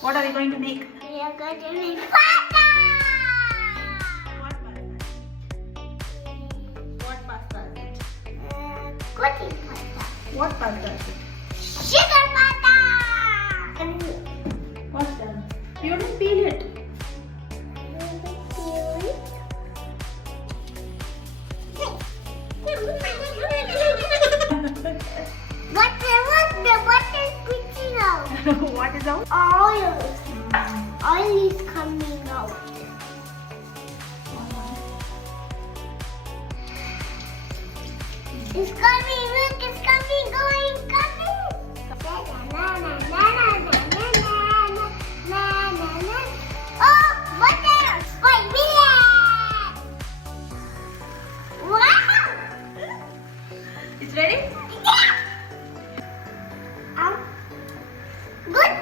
What are we going to make? We are going to make pasta. What pasta? What pasta is it? Cooking pasta. What pasta is it? Sugar pasta. What's that? You didn't peel it. What is squeezing out? What is out? Oil. Oil is coming out. It's coming, look, it's coming, going, coming. Na, na, na, na, na,